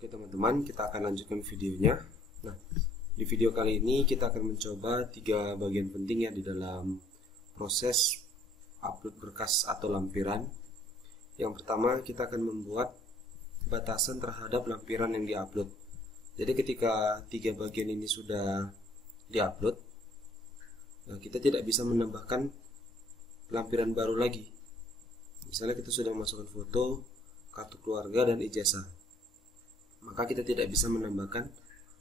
Oke teman-teman, kita akan lanjutkan videonya. Nah, di video kali ini kita akan mencoba 3 bagian penting ya di dalam proses upload berkas atau lampiran. Yang pertama, kita akan membuat batasan terhadap lampiran yang diupload. Jadi ketika 3 bagian ini sudah diupload, nah kita tidak bisa menambahkan lampiran baru lagi. Misalnya kita sudah memasukkan foto, kartu keluarga, dan ijazah, maka kita tidak bisa menambahkan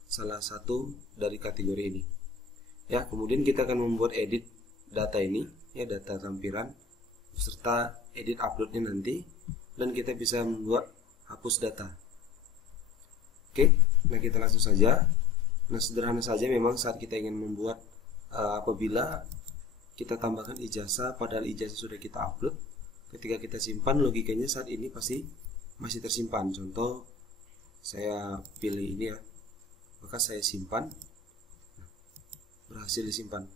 salah satu dari kategori ini. Ya, kemudian kita akan membuat edit data ini, ya data lampiran, serta edit uploadnya nanti, dan kita bisa membuat hapus data. Oke, nah kita langsung saja. Nah, sederhana saja memang saat kita ingin membuat apabila kita tambahkan ijazah, padahal ijazah sudah kita upload, ketika kita simpan, logikanya saat ini pasti masih tersimpan. Contoh, saya pilih ini ya, maka saya simpan, berhasil disimpan.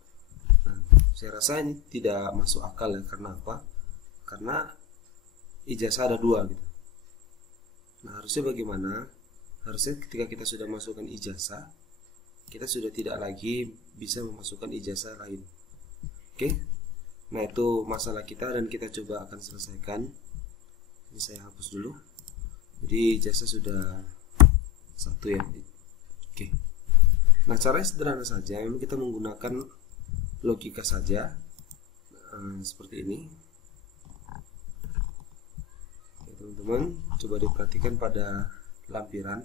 Nah, saya rasa ini tidak masuk akal ya. Karena apa? Karena ijazah ada 2 gitu. Nah, harusnya bagaimana? Harusnya ketika kita sudah masukkan ijazah, kita sudah tidak lagi bisa memasukkan ijazah lain. Oke? Nah, itu masalah kita dan kita coba akan selesaikan. Ini saya hapus dulu. Jadi ijazah sudah 1 ya. Oke. Nah, caranya sederhana saja. Memang kita menggunakan logika saja. Seperti ini. Oke, teman-teman, coba diperhatikan pada lampiran.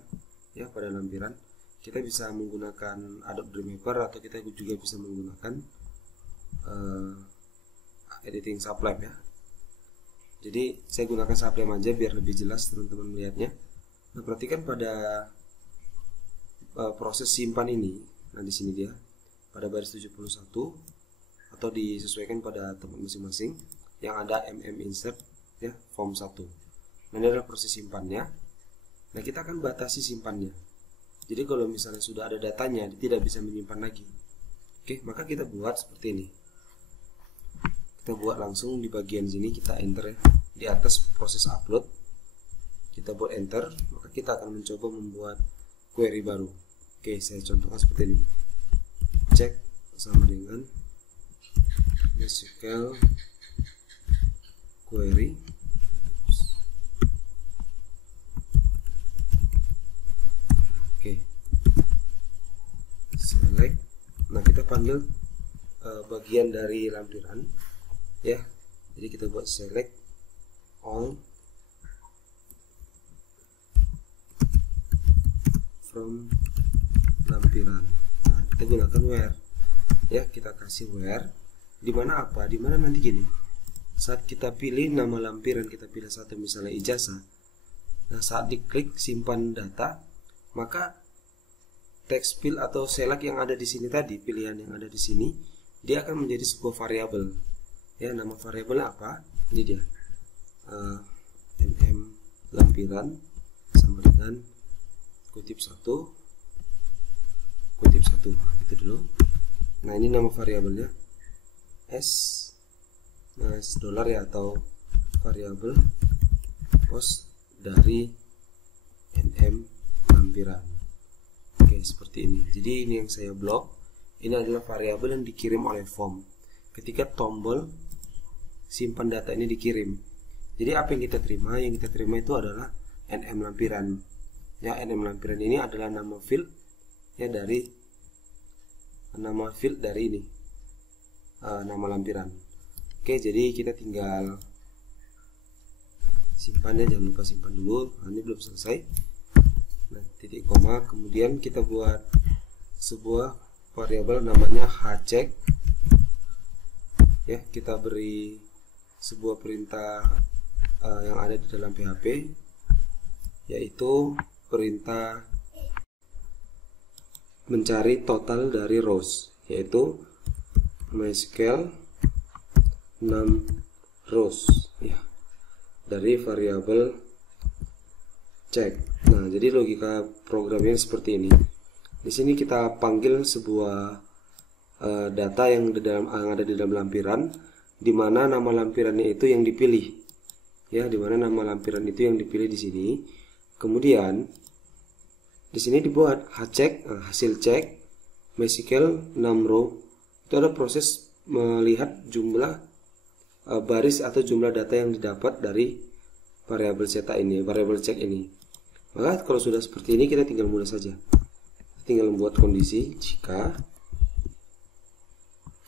Ya, pada lampiran kita bisa menggunakan Adobe Dreamweaver atau kita juga bisa menggunakan editing Sublime ya. Jadi saya gunakan Sublime aja biar lebih jelas teman-teman melihatnya. Nah, perhatikan pada proses simpan ini. Nah, di sini dia pada baris 71 atau disesuaikan pada tempat masing-masing yang ada insert ya, form 1. Nah, ini adalah proses simpannya. Nah, kita akan batasi simpannya. Jadi kalau misalnya sudah ada datanya, dia tidak bisa menyimpan lagi. Oke, maka kita buat seperti ini. Kita buat langsung di bagian sini, kita enter ya, di atas proses upload kita buat enter, maka kita akan mencoba membuat query baru. Oke, saya contohkan seperti ini. Cek sama dengan SQL query. Oke, select. Nah, kita panggil bagian dari lampiran ya. Jadi kita buat select all from lampiran. Nah, kita gunakan where ya, kita kasih where dimana apa, dimana nanti gini, saat kita pilih nama lampiran, kita pilih satu misalnya ijazah. Nah, saat diklik simpan data, maka text field atau select yang ada di sini tadi, pilihan yang ada di sini, dia akan menjadi sebuah variabel. Ya, nama variabelnya apa? Ini dia. nm lampiran sama dengan kutip 1 itu dulu. Nah, ini nama variabelnya s dollar ya, atau variabel post dari nm lampiran. Oke, seperti ini. Jadi ini yang saya blok. Ini adalah variabel yang dikirim oleh form ketika tombol simpan data ini dikirim. Jadi apa yang kita terima? Yang kita terima itu adalah nm lampiran. Ya, nm lampiran ini adalah nama field ya, dari nama field dari ini, nama lampiran. Oke, jadi kita tinggal simpannya, jangan lupa simpan dulu. Nah, ini belum selesai. Nah, titik koma, kemudian kita buat sebuah variabel namanya hcheck ya. Kita beri sebuah perintah yang ada di dalam PHP, yaitu perintah mencari total dari rows, yaitu MySQL 6 rows ya, dari variabel check. Nah, jadi logika programnya seperti ini. Di sini kita panggil sebuah data yang ada di dalam lampiran, di mana nama lampirannya itu yang dipilih. Ya, di mana nama lampiran itu yang dipilih di sini. Kemudian Di sini dibuat hcheck, hasil cek MySQL 6 row. Itu ada proses melihat jumlah baris atau jumlah data yang didapat dari variabel cetak ini, variabel cek ini. Maka kalau sudah seperti ini kita tinggal mudah saja. Tinggal membuat kondisi jika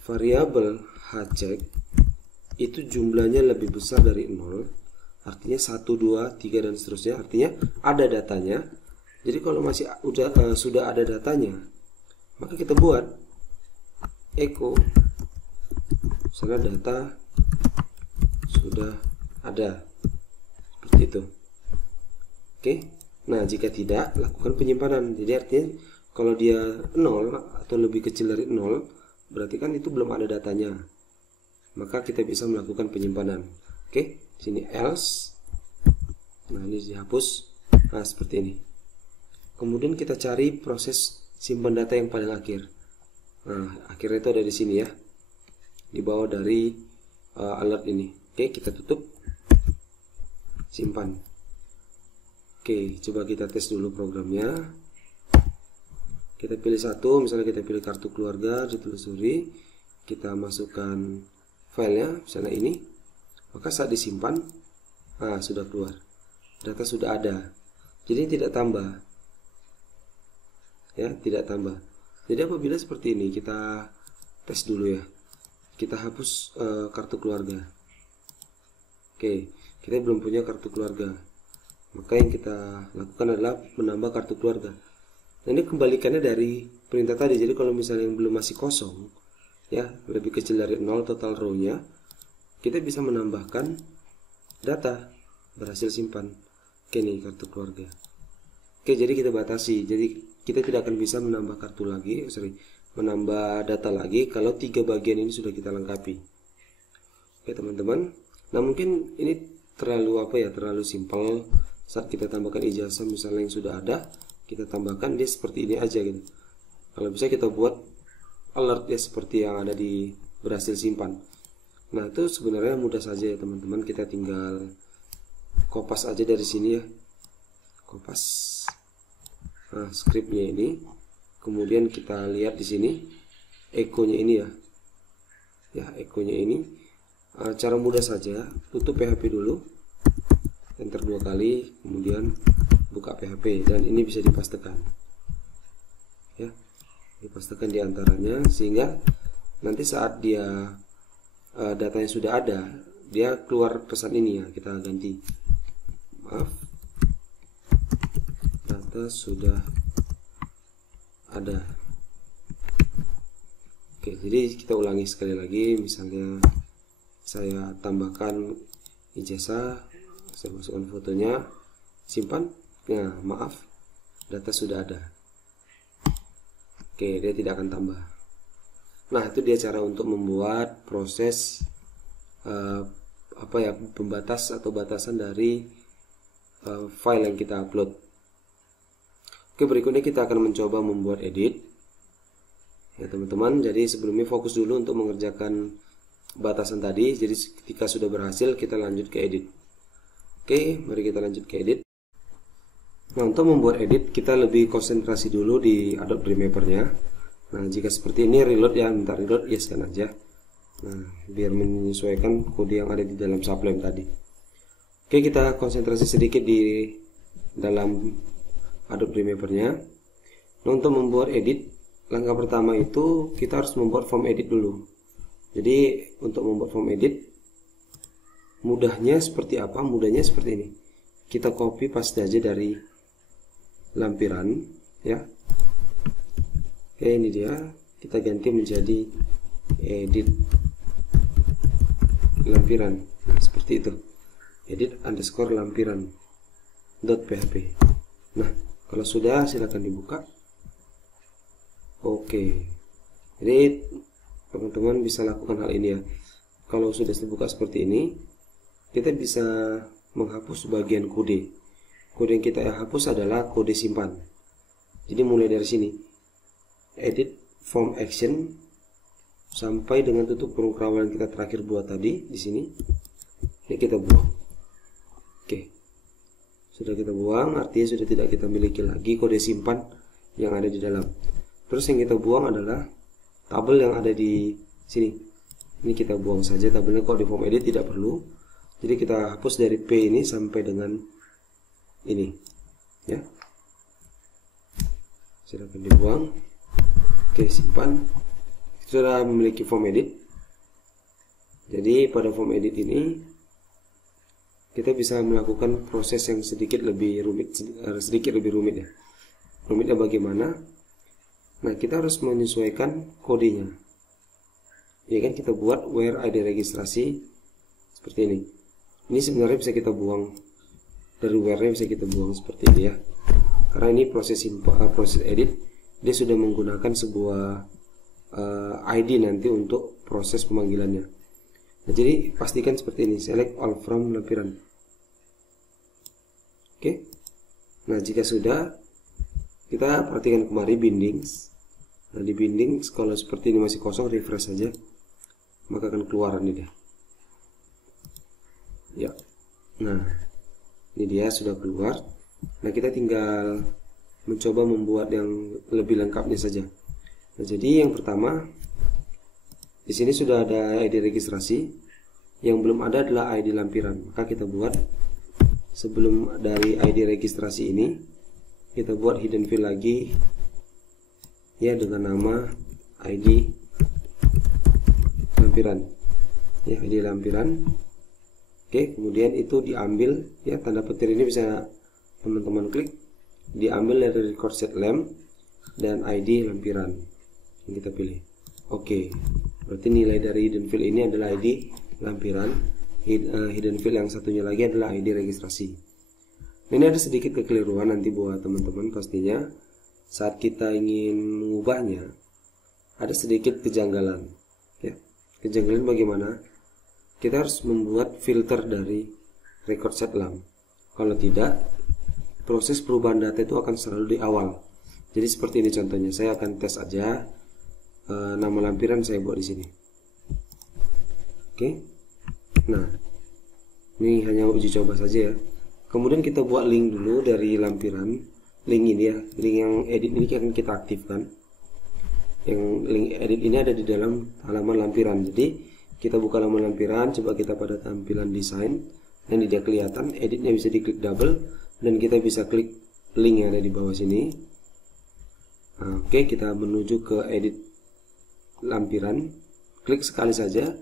variabel hcheck itu jumlahnya lebih besar dari 0, artinya 1, 2, 3 dan seterusnya, artinya ada datanya. Jadi kalau masih sudah ada datanya, maka kita buat echo misalnya data sudah ada, seperti itu. Oke. Nah, jika tidak, lakukan penyimpanan. Jadi artinya kalau dia 0 atau lebih kecil dari 0, berarti kan itu belum ada datanya. Maka kita bisa melakukan penyimpanan. Oke, sini else. Nah, ini dihapus. Nah, seperti ini. Kemudian kita cari proses simpan data yang paling akhir. Nah, akhirnya itu ada di sini ya. Di bawah dari alert ini. Oke, kita tutup. Simpan. Oke, coba kita tes dulu programnya. Kita pilih satu, misalnya kita pilih kartu keluarga, ditelusuri. Kita masukkan filenya, misalnya ini. Maka saat disimpan, sudah keluar. Data sudah ada. Jadi tidak tambah. Ya, tidak tambah. Jadi apabila seperti ini, kita tes dulu ya. Kita hapus kartu keluarga. Oke, kita belum punya kartu keluarga. Maka yang kita lakukan adalah menambah kartu keluarga. Nah, ini kembalikannya dari perintah tadi. Jadi kalau misalnya yang belum masih kosong, ya, lebih kecil dari 0 total row-nya, kita bisa menambahkan data berhasil simpan. Oke, nih kartu keluarga. Oke, jadi kita batasi. Jadi kita tidak akan bisa menambah kartu lagi, menambah data lagi kalau 3 bagian ini sudah kita lengkapi. Oke, teman-teman. Nah, mungkin ini terlalu simpel. Saat kita tambahkan ijazah misalnya yang sudah ada, kita tambahkan dia seperti ini aja gitu. Kalau bisa kita buat alert ya seperti yang ada di berhasil simpan. Nah, itu sebenarnya mudah saja ya teman-teman. Kita tinggal kopas aja dari sini ya. Kopas scriptnya ini. Kemudian kita lihat di sini echo-nya ini ya. Ya, echo-nya ini. Cara mudah saja, tutup PHP dulu. Enter 2 kali, kemudian buka PHP dan ini bisa dipastekan. Ya. Dipastekan di antaranya sehingga nanti saat dia datanya sudah ada, dia keluar pesan ini ya. Kita ganti. Maaf. Data sudah ada. Oke, jadi kita ulangi sekali lagi. Misalnya saya tambahkan ijazah, saya masukkan fotonya, simpan. Nah, maaf, data sudah ada. Oke, dia tidak akan tambah. Nah, itu dia cara untuk membuat proses pembatas atau batasan dari file yang kita upload. Oke, berikutnya kita akan mencoba membuat edit. Ya, teman-teman, jadi sebelumnya fokus dulu untuk mengerjakan batasan tadi. Jadi ketika sudah berhasil, kita lanjut ke edit. Oke, mari kita lanjut ke edit. Nah, untuk membuat edit, kita lebih konsentrasi dulu di Adobe Remapper-nya. Nah, jika seperti ini reload ya, minta reload, yes kan aja. Nah, biar menyesuaikan kode yang ada di dalam Sublime tadi. Oke, kita konsentrasi sedikit di dalam Adobe Remapper-nya. Nah, untuk membuat edit, langkah pertama itu kita harus membuat form edit dulu. Jadi, untuk membuat form edit, mudahnya seperti apa? Mudahnya seperti ini. Kita copy paste aja dari lampiran ya. Oke, ini dia. Kita ganti menjadi edit lampiran. Seperti itu. Edit _ lampiran .php. Nah, kalau sudah silakan dibuka. Oke. Jadi teman-teman bisa lakukan hal ini ya. Kalau sudah dibuka seperti ini, kita bisa menghapus bagian kode. Kode yang kita hapus adalah kode simpan. Jadi mulai dari sini, edit form action sampai dengan tutup pemrograman yang kita terakhir buat tadi di sini. Ini kita buang. Oke. Sudah kita buang, artinya sudah tidak kita miliki lagi kode simpan yang ada di dalam. Terus yang kita buang adalah tabel yang ada di sini. Ini kita buang saja tabelnya, kok di form edit tidak perlu. Jadi kita hapus dari P ini sampai dengan ini, ya. Silakan dibuang. Oke, simpan. Sudah memiliki form edit. Jadi pada form edit ini kita bisa melakukan proses yang sedikit lebih rumit ya. Rumitnya bagaimana? Nah, kita harus menyesuaikan kodenya. Ya kan, kita buat where ID registrasi seperti ini. Ini sebenarnya bisa kita buang dari where-nya, bisa kita buang seperti ini ya. Karena ini proses edit, dia sudah menggunakan sebuah ID nanti untuk proses pemanggilannya. Nah, jadi pastikan seperti ini, select all from lampiran. Oke. Nah, jika sudah, kita perhatikan kemari bindings. Nah, di bindings kalau seperti ini masih kosong, refresh saja, maka akan keluar ini deh. Ya. Nah, ini dia sudah keluar. Nah, kita tinggal mencoba membuat yang lebih lengkapnya saja. Nah, jadi yang pertama, di sini sudah ada ID registrasi. Yang belum ada adalah ID lampiran. Maka kita buat, sebelum dari ID registrasi ini, kita buat hidden field lagi, ya, dengan nama ID lampiran. Ya, ID lampiran. Oke, kemudian itu diambil, ya, tanda petir ini bisa teman-teman klik, diambil dari record set lamp dan ID lampiran yang kita pilih. Oke, berarti nilai dari hidden field ini adalah ID lampiran. Hidden field yang satunya lagi adalah ID registrasi. Ini ada sedikit kekeliruan nanti buat teman-teman, pastinya saat kita ingin mengubahnya ada sedikit kejanggalan, ya. Kejanggalan bagaimana? Kita harus membuat filter dari record set lamp. Kalau tidak, proses perubahan data itu akan selalu di awal. Jadi seperti ini contohnya, saya akan tes aja. Nama lampiran saya buat di sini. Oke. Nah, ini hanya uji coba saja ya. Kemudian kita buat link dulu dari lampiran. Link ini ya, link yang edit ini akan kita aktifkan. Yang link edit ini ada di dalam halaman lampiran. Jadi kita buka halaman lampiran, coba kita pada tampilan desain, dan tidak kelihatan, editnya bisa diklik double, dan kita bisa klik link yang ada di bawah sini. Nah, oke, kita menuju ke edit lampiran, klik sekali saja,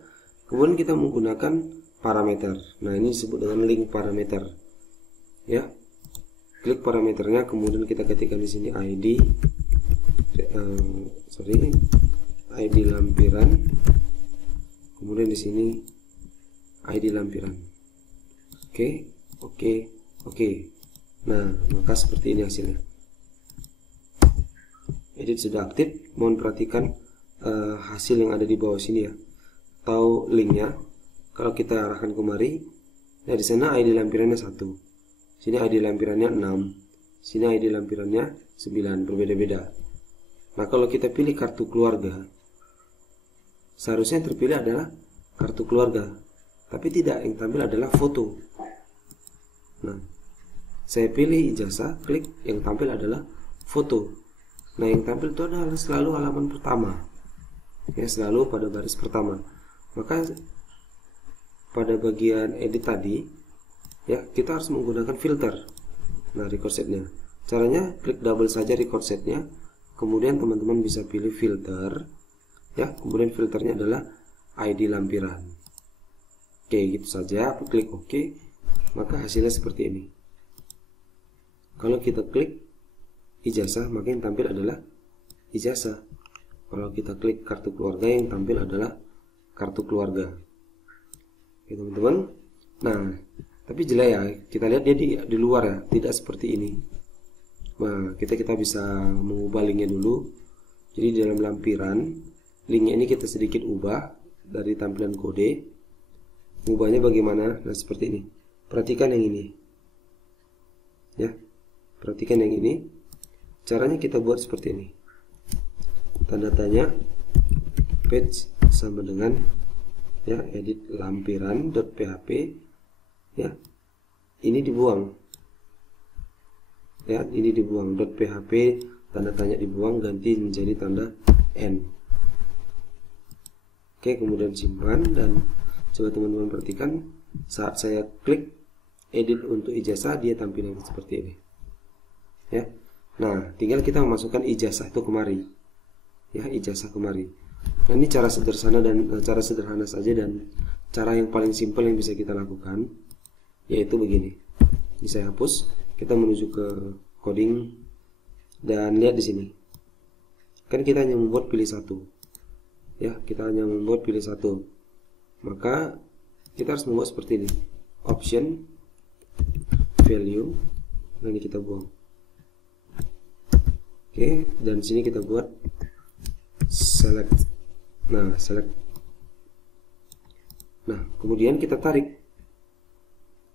kemudian kita menggunakan parameter. Nah, ini disebut dengan link parameter, ya. Klik parameternya, kemudian kita ketikkan di sini ID lampiran. Kemudian di sini ID lampiran. Oke. Nah, maka seperti ini hasilnya. Edit sudah aktif. Mohon perhatikan hasil yang ada di bawah sini ya. Tahu linknya. Kalau kita arahkan kemari, nah di sana ID lampirannya 1. Sini ID lampirannya 6. Sini ID lampirannya 9, berbeda-beda. Nah, kalau kita pilih kartu keluarga, seharusnya yang terpilih adalah kartu keluarga, tapi tidak, yang tampil adalah foto. Nah, saya pilih ijazah, klik, yang tampil adalah foto. Nah, yang tampil itu adalah selalu halaman pertama, ya, selalu pada baris pertama. Maka pada bagian edit tadi, ya, kita harus menggunakan filter. Nah, record setnya, caranya klik double saja record setnya, kemudian teman-teman bisa pilih filter. Ya, kemudian filternya adalah ID lampiran. Oke, gitu saja. Klik OK, maka hasilnya seperti ini. Kalau kita klik ijazah, maka yang tampil adalah ijazah. Kalau kita klik kartu keluarga, yang tampil adalah kartu keluarga. Oke, teman-teman. Nah, tapi jelek ya. Kita lihat dia di luar ya, tidak seperti ini. Nah, kita bisa mengubah linknya dulu. Jadi di dalam lampiran, linknya ini kita sedikit ubah dari tampilan kode. Ubahnya bagaimana? Nah, seperti ini. Perhatikan yang ini, ya. Perhatikan yang ini. Caranya kita buat seperti ini. Tanda tanya page sama dengan, ya, edit lampiran.php, ya. Ini dibuang. ya, ini dibuang, .php tanda tanya dibuang, ganti menjadi tanda N. Oke, kemudian simpan, dan coba teman-teman perhatikan saat saya klik edit untuk ijazah, dia tampilnya seperti ini ya. Nah, tinggal kita memasukkan ijazah itu kemari ya, ijazah kemari. Nah, ini cara sederhana saja, dan cara yang paling simpel yang bisa kita lakukan yaitu begini. Ini saya hapus, kita menuju ke coding, dan lihat di sini kan kita hanya membuat pilih satu ya, kita hanya membuat pilih satu, maka kita harus membuat seperti ini, option value, dan ini kita buang. Oke, dan sini kita buat select. Nah, select. Nah, kemudian kita tarik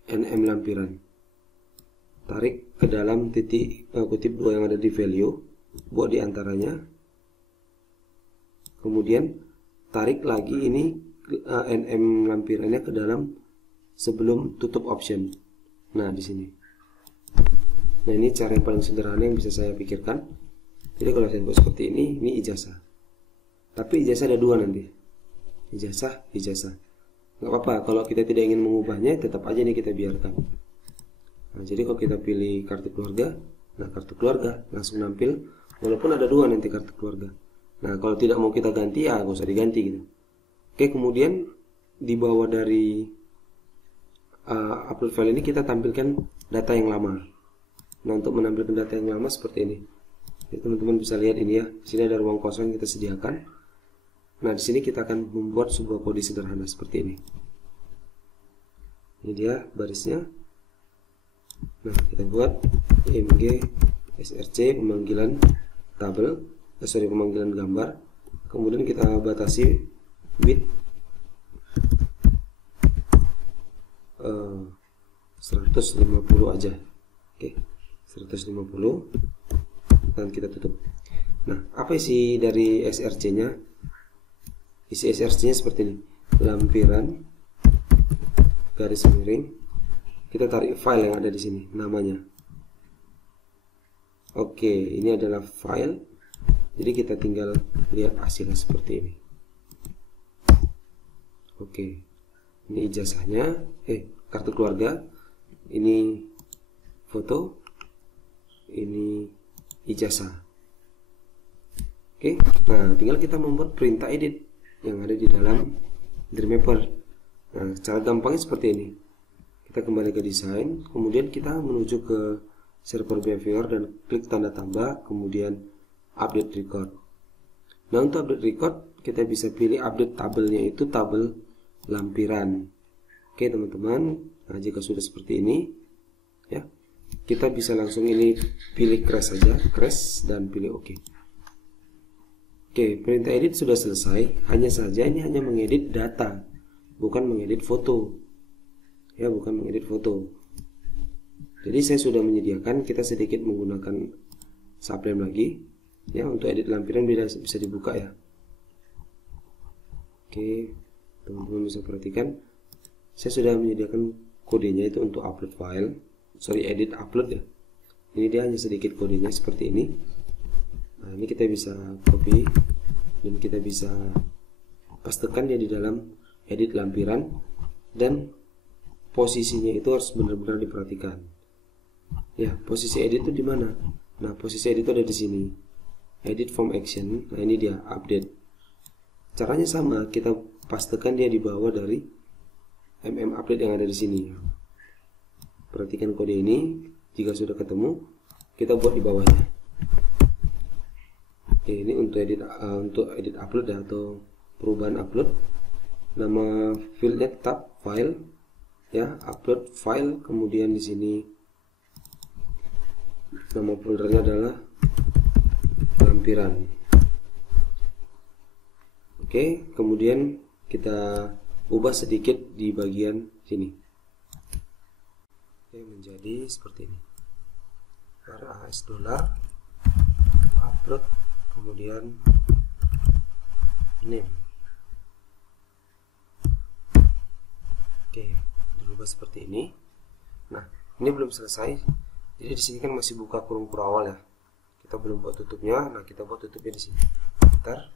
NM lampiran, tarik ke dalam titik kutip 2 yang ada di value, buat di antaranya, kemudian tarik lagi ini NM lampirannya ke dalam sebelum tutup option. Nah, di sini. Nah, ini cara yang paling sederhana yang bisa saya pikirkan. Jadi kalau saya buat seperti ini ijazah. Tapi ijazah ada dua nanti. Ijazah. Nggak apa-apa, kalau kita tidak ingin mengubahnya, tetap aja nih kita biarkan. Nah, jadi kalau kita pilih kartu keluarga, nah kartu keluarga langsung nampil, walaupun ada dua nanti kartu keluarga. Nah, kalau tidak mau kita ganti, ya nggak usah diganti gitu. Oke, kemudian di bawah dari upload file ini kita tampilkan data yang lama. Nah, untuk menampilkan data yang lama seperti ini. Ya, teman-teman bisa lihat ini ya. Di sini ada ruang kosong yang kita sediakan. Nah, di sini kita akan membuat sebuah kode sederhana seperti ini. Ini dia barisnya. Nah, kita buat img src pemanggilan tabel, pemanggilan gambar. Kemudian kita batasi bit 150 aja. Oke, 150, dan kita tutup. Nah, apa isi dari src-nya? Isi src-nya seperti ini, lampiran garis miring, kita tarik file yang ada di sini, namanya. Oke, ini adalah file, jadi kita tinggal lihat hasilnya seperti ini. Oke, ini ijazahnya, kartu keluarga, ini foto, ini ijazah. Oke, nah tinggal kita membuat perintah edit yang ada di dalam Dreamweaver. Nah, cara gampangnya seperti ini. Kita kembali ke desain, kemudian kita menuju ke server behavior dan klik tanda tambah, kemudian update record. Nah, untuk update record kita bisa pilih update tabelnya itu tabel lampiran. Oke teman-teman, nah jika sudah seperti ini ya, kita bisa langsung ini pilih crash saja, crash, dan pilih OK. Oke, perintah edit sudah selesai. Hanya saja ini hanya mengedit data, bukan mengedit foto. Ya, bukan mengedit foto. Jadi saya sudah menyediakan, kita sedikit menggunakan sublime lagi. Ya, untuk edit lampiran bisa dibuka ya. Oke, teman-teman bisa perhatikan. Saya sudah menyediakan kodenya itu untuk upload file. Edit upload ya. Ini dia hanya sedikit kodenya seperti ini. Nah, ini kita bisa copy dan kita bisa pastekan dia di dalam edit lampiran, dan posisinya itu harus benar-benar diperhatikan. Ya, posisi edit itu di mana? Nah, posisi edit itu ada di sini. Edit form action. Nah, ini dia update. Caranya sama, kita pastekan dia di bawah dari update yang ada di sini. Perhatikan kode ini, jika sudah ketemu, kita buat di bawahnya. Oke, ini untuk edit upload ya, atau perubahan upload. Nama fieldnya tetap file ya, upload file. Kemudian di sini nama foldernya adalah lampiran. Oke, kemudian kita ubah sedikit di bagian sini. Oke, menjadi seperti ini. RAS dollar upload, kemudian name. Oke, dirubah seperti ini. Nah, ini belum selesai. Jadi di sini kan masih buka kurung awal ya. Kita belum buat tutupnya. Nah, kita buat tutupnya di sini. Ntar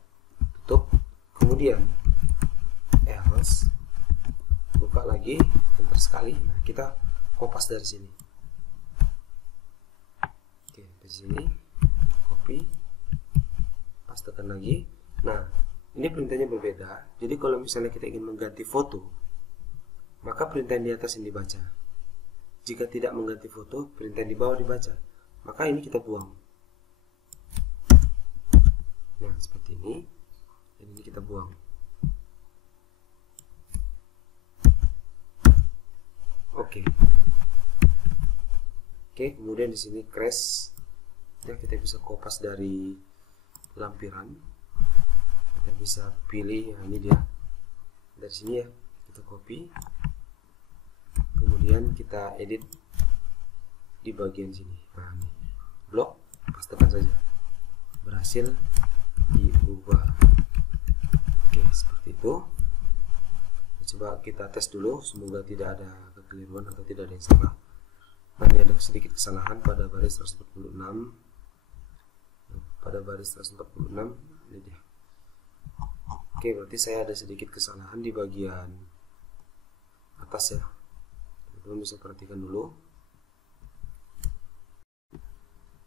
tutup, kemudian else, buka lagi, enter sekali. Nah, kita kopas dari sini. Oke, dari sini copy, pastekan lagi. Nah, ini perintahnya berbeda. Jadi kalau misalnya kita ingin mengganti foto, maka perintah yang di atas yang dibaca. Jika tidak mengganti foto, perintah yang di bawah dibaca. Maka ini kita buang. Nah, seperti ini. Dan ini kita buang. Oke. Oke, kemudian di sini crash. Ya, kita bisa kopas dari lampiran. Kita bisa pilih, ya ini dia. Dari sini ya, kita copy. Kemudian kita edit di bagian sini. Nah, ini blok, pastekan saja. Berhasil diubah. Oke, seperti itu. Coba kita tes dulu, semoga tidak ada kekeliruan atau tidak ada yang salah. Nah, ini ada sedikit kesalahan pada baris 146. Pada baris 146 ini dia. Oke, berarti saya ada sedikit kesalahan di bagian atas ya. Teman-teman bisa perhatikan dulu.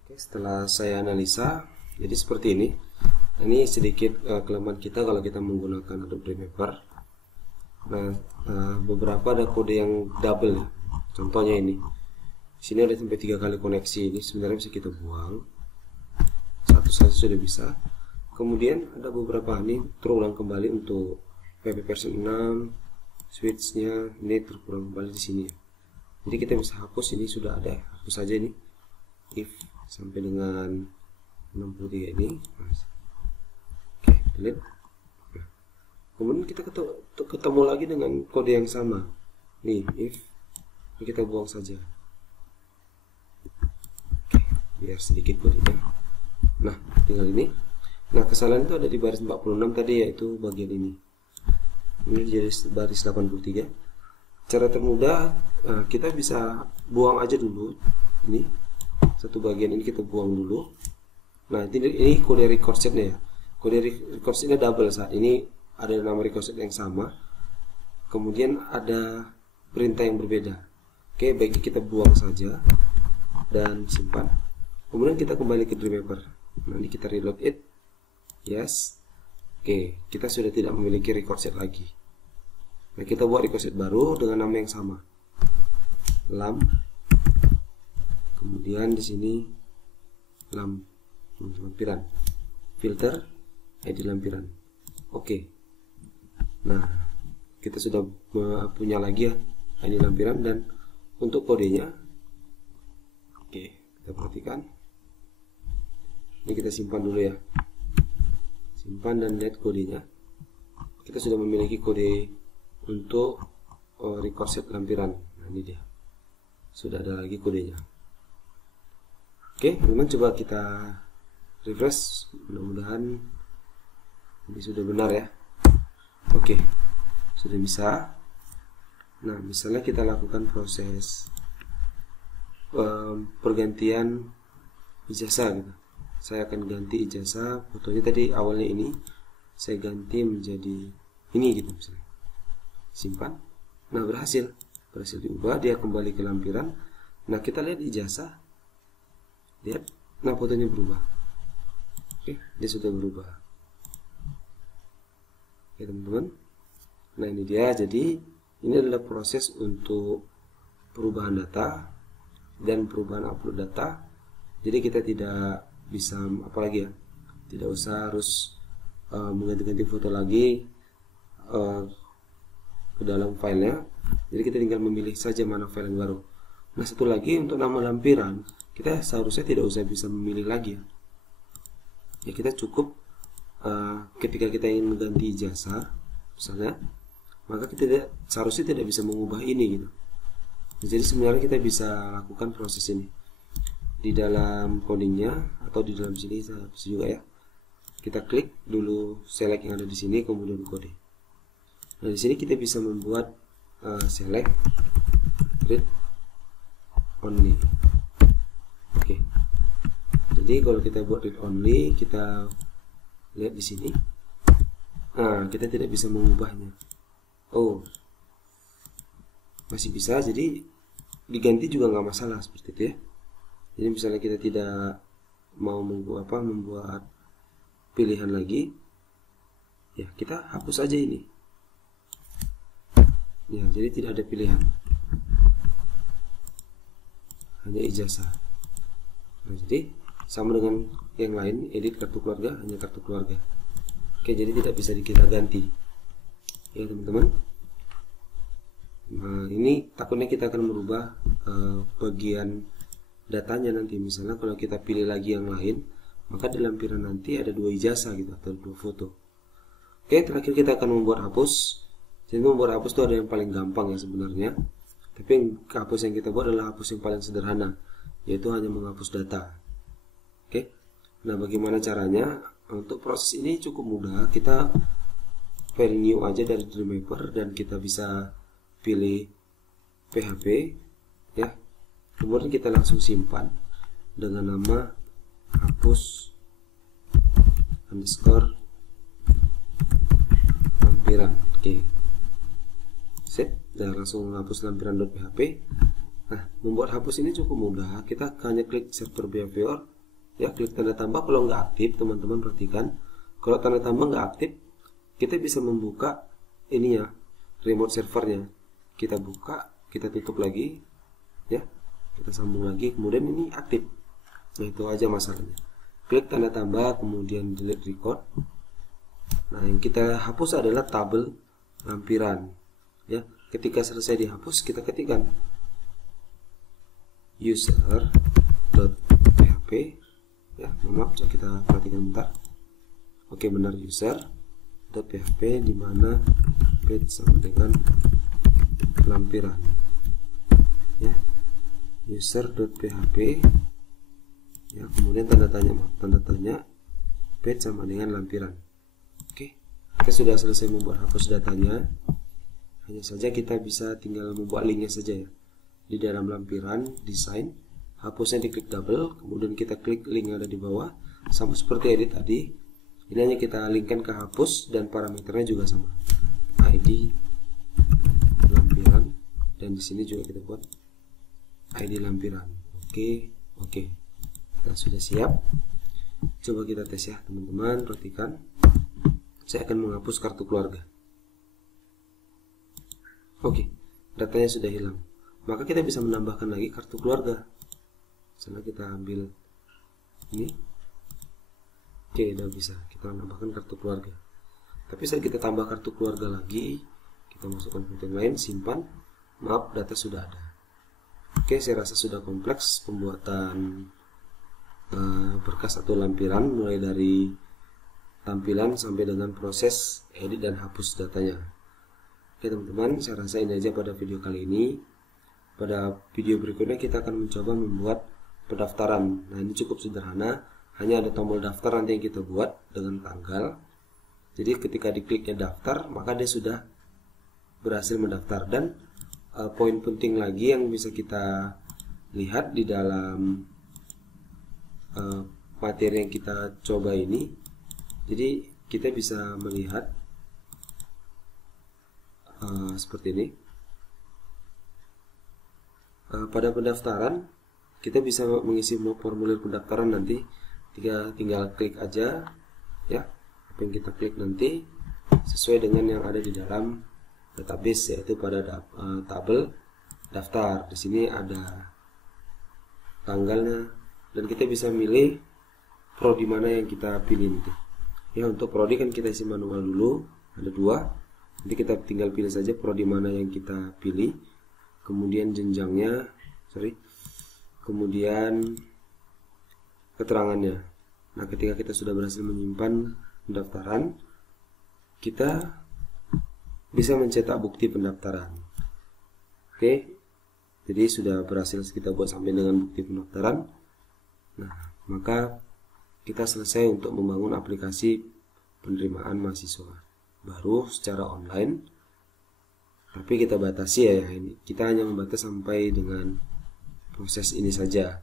Oke, setelah saya analisa, jadi seperti ini. Ini sedikit kelemahan kita kalau kita menggunakan Adobe Premiere. Nah, beberapa ada kode yang double ya. Contohnya ini. Sini ada sampai 3 kali koneksi. Ini sebenarnya bisa kita buang. Satu saja sudah bisa. Kemudian ada beberapa ini terulang kembali untuk PP version 6, switchnya ini terulang kembali di sini ya. Jadi kita bisa hapus, ini sudah ada. Hapus saja ini. If sampai dengan 63 ini. Oke, delete. Nah, kemudian kita ketemu lagi dengan kode yang sama. Nih, if ini kita buang saja. Oke, biar sedikit kodenya. Nah, tinggal ini. Nah, kesalahan itu ada di baris 46 tadi, yaitu bagian ini. Ini jadi baris 83. Cara termudah, kita bisa buang aja dulu. Ini satu bagian ini kita buang dulu. Nah, ini kode record setnya ya. Kode record setnya double saat ini, ada nama record set yang sama. Kemudian ada perintah yang berbeda. Oke, baiknya kita buang saja dan simpan. Kemudian kita kembali ke Dreamweaver. Nah, ini kita reload it. Yes. Oke, kita sudah tidak memiliki record set lagi. Nah, kita buat record set baru dengan nama yang sama. Kemudian di sini lampiran. Filter ID lampiran. Oke. Nah, kita sudah punya lagi ya ID lampiran, dan untuk kodenya. Oke, kita perhatikan. Ini kita simpan dulu ya. Simpan dan lihat kodenya. Kita sudah memiliki kode untuk record set lampiran. Nah, ini dia. Sudah ada lagi kodenya. Oke, teman-teman, coba kita refresh. Mudah-mudahan ini sudah benar ya. Oke, sudah bisa. Nah, misalnya kita lakukan proses pergantian ijazah gitu. Saya akan ganti ijazah, fotonya tadi awalnya ini, saya ganti menjadi ini gitu misalnya. Simpan. Nah, berhasil diubah, dia kembali ke lampiran. Nah, kita lihat ijazah. Lihat, nah fotonya berubah. Oke, dia sudah berubah. Oke, teman-teman. Nah, ini dia. Jadi ini adalah proses untuk perubahan data dan perubahan upload data. Jadi kita tidak bisa apalagi ya, tidak usah harus mengganti-ganti foto lagi ke dalam filenya. Jadi kita tinggal memilih saja mana file yang baru. Nah, satu lagi untuk nama lampiran, kita seharusnya tidak usah bisa memilih lagi ya. Ya, kita cukup ketika kita ingin mengganti ijazah misalnya, maka kita seharusnya tidak bisa mengubah ini gitu. Jadi sebenarnya kita bisa lakukan proses ini di dalam codingnya atau di dalam sini bisa juga ya. Kita klik dulu select yang ada di sini, kemudian kode. Nah, di sini kita bisa membuat select read only. Jadi kalau kita buat read only, kita lihat di sini. Nah, kita tidak bisa mengubahnya. Oh, masih bisa, jadi diganti juga nggak masalah seperti itu ya. Jadi misalnya kita tidak mau membuat pilihan lagi, ya kita hapus aja ini. Ya, jadi tidak ada pilihan, hanya ijazah. Nah, jadi sama dengan yang lain, edit kartu keluarga hanya kartu keluarga. Oke, jadi tidak bisa kita ganti ya teman-teman. Nah, ini takutnya kita akan merubah bagian datanya nanti. Misalnya kalau kita pilih lagi yang lain, maka di lampiran nanti ada 2 ijazah gitu atau 2 foto. Oke, terakhir kita akan membuat hapus. Jadi membuat hapus itu ada yang paling gampang ya sebenarnya, tapi hapus yang kita buat adalah hapus yang paling sederhana, yaitu hanya menghapus data. Oke, nah bagaimana caranya? Untuk proses ini cukup mudah. Kita file new aja dari Dreamweaver dan kita bisa pilih PHP ya, kemudian kita langsung simpan dengan nama hapus underscore lampiran. Oke, set, dan langsung hapus lampiran.php. Nah, membuat hapus ini cukup mudah. Kita hanya klik server behavior ya, klik tanda tambah kalau nggak aktif. Teman-teman perhatikan, kalau tanda tambah nggak aktif, kita bisa membuka ini ya, remote servernya. Kita buka, kita tutup lagi ya, kita sambung lagi, kemudian ini aktif. Nah, itu aja masalahnya. Klik tanda tambah, kemudian delete record. Nah, yang kita hapus adalah tabel lampiran ya. Ketika selesai dihapus, kita ketikkan user.php ya, maaf, kita perhatikan bentar. Oke, benar, user.php di mana page sama dengan lampiran ya, user.php ya, kemudian tanda tanya page sama dengan lampiran. Oke, kita sudah selesai membuat hapus datanya. Hanya saja kita bisa tinggal membuat linknya saja ya. Di dalam lampiran desain, hapusnya diklik double, kemudian kita klik link yang ada di bawah, sama seperti edit tadi. Ini hanya kita linkkan ke hapus dan parameternya juga sama, ID lampiran, dan di sini juga kita buat ID lampiran. Oke. Nah, sudah siap. Coba kita tes ya teman-teman. Perhatikan, saya akan menghapus kartu keluarga. Oke, datanya sudah hilang. Maka kita bisa menambahkan lagi kartu keluarga. Misalnya kita ambil ini. Oke, udah bisa kita menambahkan kartu keluarga. Tapi saat kita tambah kartu keluarga lagi, kita masukkan foto yang lain, simpan. Maaf, data sudah ada. Oke, saya rasa sudah kompleks pembuatan berkas atau lampiran, mulai dari tampilan sampai dengan proses edit dan hapus datanya. Oke teman-teman, saya rasa ini aja pada video kali ini. Pada video berikutnya kita akan mencoba membuat pendaftaran. Nah, ini cukup sederhana, hanya ada tombol daftar nanti yang kita buat dengan tanggal. Jadi ketika dikliknya daftar, maka dia sudah berhasil mendaftar. Dan poin penting lagi yang bisa kita lihat di dalam materi yang kita coba ini, jadi kita bisa melihat seperti ini. Pada pendaftaran kita bisa mengisi formulir pendaftaran nanti, tinggal klik aja ya, apa yang kita klik nanti sesuai dengan yang ada di dalam database, yaitu pada tabel daftar. Di sini ada tanggalnya dan kita bisa milih prodi mana yang kita pilih nanti. Ya, untuk prodi kan kita isi manual dulu, ada 2. Nanti kita tinggal pilih saja prodi mana yang kita pilih, kemudian jenjangnya, kemudian keterangannya. Nah, ketika kita sudah berhasil menyimpan pendaftaran, kita bisa mencetak bukti pendaftaran. Oke, jadi sudah berhasil kita buat sampai dengan bukti pendaftaran. Nah, maka kita selesai untuk membangun aplikasi penerimaan mahasiswa baru secara online. Tapi kita batasi ya, ini kita hanya membatasi sampai dengan proses ini saja.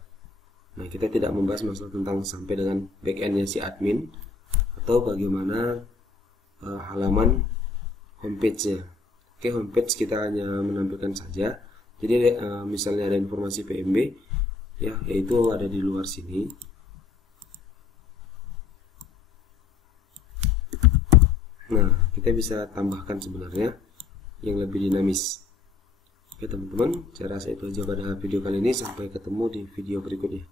Nah, kita tidak membahas masalah tentang sampai dengan backendnya si admin atau bagaimana halaman homepage-nya. Oke, homepage kita hanya menampilkan saja. Jadi misalnya ada informasi PMB ya, yaitu ada di luar sini. Nah, kita bisa tambahkan sebenarnya yang lebih dinamis. Oke teman-teman, saya rasa itu aja pada video kali ini. Sampai ketemu di video berikutnya.